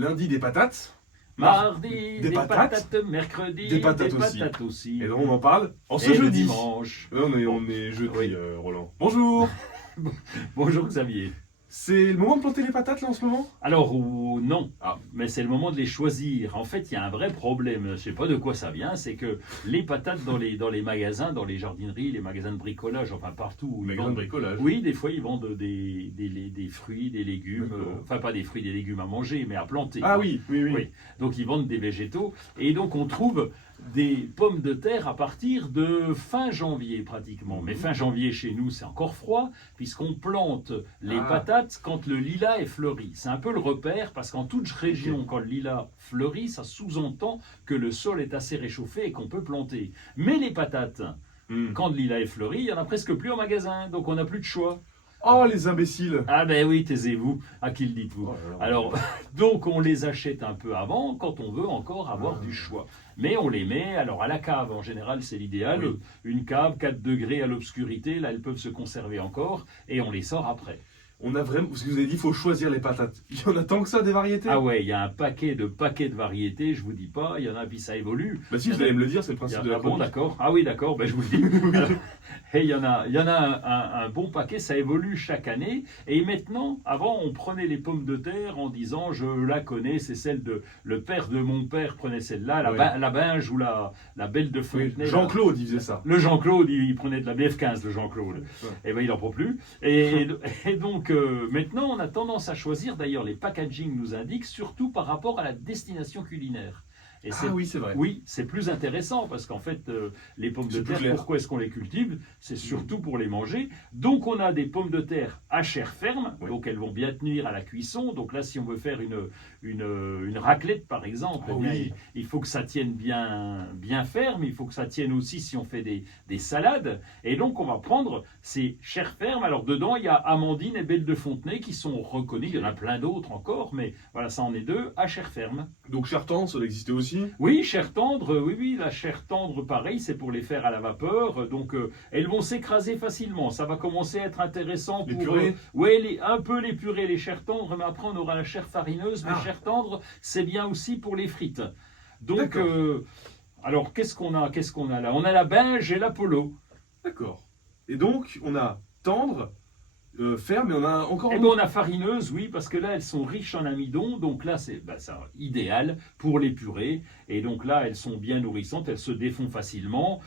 Lundi, des patates. Mardi, des patates. mercredi, Des patates aussi. Et donc on en parle en ce Et le jeudi. dimanche. On est jeudi, Oui. Roland. Bonjour. Bonjour Xavier. C'est le moment de planter les patates là en ce moment? Alors, non, Ah. mais c'est le moment de les choisir. En fait, il y a un vrai problème, je ne sais pas de quoi ça vient, c'est que les patates dans les magasins, dans les jardineries, les magasins de bricolage, enfin partout. Où ils Magasin de vendent- bricolage. Oui, des fois ils vendent des fruits, des légumes, D'accord. enfin pas des fruits, des légumes à manger, mais à planter. Ah oui. Oui. Donc ils vendent des végétaux et donc on trouve des pommes de terre à partir de fin janvier pratiquement. Mais fin janvier chez nous c'est encore froid puisqu'on plante les Ah. patates quand le lilas est fleuri. C'est un peu le repère parce qu'en toute région quand le lilas fleurit ça sous-entend que le sol est assez réchauffé et qu'on peut planter. Mais les patates Hmm. quand le lilas est fleuri il n'y en a presque plus en magasin donc on n'a plus de choix. Oh les imbéciles. Ah ben oui, taisez-vous, à qui le dites-vous? Oh là là. Alors, donc on les achète un peu avant quand on veut encore avoir Ah. du choix. Mais on les met alors à la cave, en général c'est l'idéal. Oui. Une cave, 4 degrés à l'obscurité, là elles peuvent se conserver encore et on les sort après. On a vraiment, parce que vous avez dit, il faut choisir les patates. Il y en a tant que ça des variétés. Ah ouais, il y a un paquet de variétés, je vous dis pas, il y en a puis ça évolue. Bah si, Il y en vous a- allez me le dire, c'est le il y principe a- de la ah bon, chronique. d'accord. Ah oui, d'accord, ben, je vous le dis. Alors, et il y en a un bon paquet, ça évolue chaque année. Et maintenant, avant, on prenait les pommes de terre en disant, je la connais, c'est celle de le père de mon père prenait celle-là, Ouais. la Binge ou la belle de Oui, Fontenay. Jean-Claude, il faisait ça. Le Jean-Claude, il prenait de la BF15 de Jean-Claude. Ouais. Et ben il en prend plus. Et donc maintenant, on a tendance à choisir. D'ailleurs, les packaging nous indiquent surtout par rapport à la destination culinaire. Et Ah oui, c'est vrai. oui, c'est plus intéressant parce qu'en fait, les pommes de C'est plus terre, clair. pourquoi est-ce qu'on les cultive? C'est surtout pour les manger. Donc, on a des pommes de terre à chair ferme, Oui. donc elles vont bien tenir à la cuisson. Donc là, si on veut faire une raclette, par exemple, Ah eh bien, oui. il faut que ça tienne bien ferme. Il faut que ça tienne aussi si on fait des salades. Et donc, on va prendre ces chairs fermes. Alors, dedans, il y a Amandine et Belle de Fontenay qui sont reconnues. Il y en a plein d'autres encore, mais voilà, ça en est deux à chair ferme. Donc Chertan, ça existait aussi. Oui, chair tendre, oui, la chair tendre, pareil, c'est pour les faire à la vapeur. Donc, elles vont s'écraser facilement. Ça va commencer à être intéressant Les pour. purées. Oui, un peu les purées, les chairs tendres, mais après, on aura la chair farineuse. Mais Ah. chair tendre, c'est bien aussi pour les frites. Donc, D'accord. alors, qu'est-ce qu'on a là? On a la Binge et l'Apollo. D'accord. Et donc, on a tendre, ferme, et on a encore Et un bien, autre. on a farineuse, oui, parce que là, elles sont riches en amidon. Donc là, c'est ça, idéal pour les purées. Et donc là, elles sont bien nourrissantes, elles se défont facilement.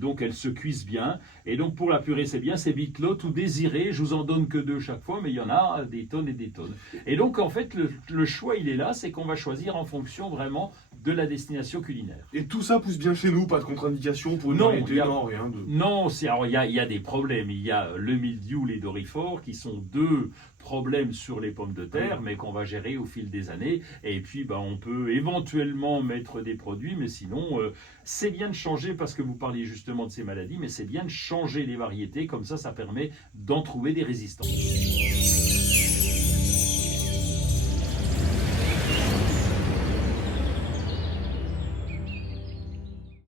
Donc elles se cuisent bien. Et donc pour la purée, c'est bien, c'est Biclotte ou Désiré. Je vous en donne que 2 chaque fois, mais il y en a des tonnes et des tonnes. Et donc, en fait, le choix, il est là, c'est qu'on va choisir en fonction vraiment de la destination culinaire. Et tout ça pousse bien chez nous, pas de contre-indication pour une Non, variété, il y a- non, rien de. Non, alors il y a des problèmes. Il y a le mildiou, les doryphores, qui sont 2 problèmes sur les pommes de terre, mais qu'on va gérer au fil des années. Et puis, on peut éventuellement mettre des produits, mais sinon, c'est bien de changer, parce que vous parliez justement de ces maladies, mais c'est bien de changer les variétés, comme ça permet d'en trouver des résistants.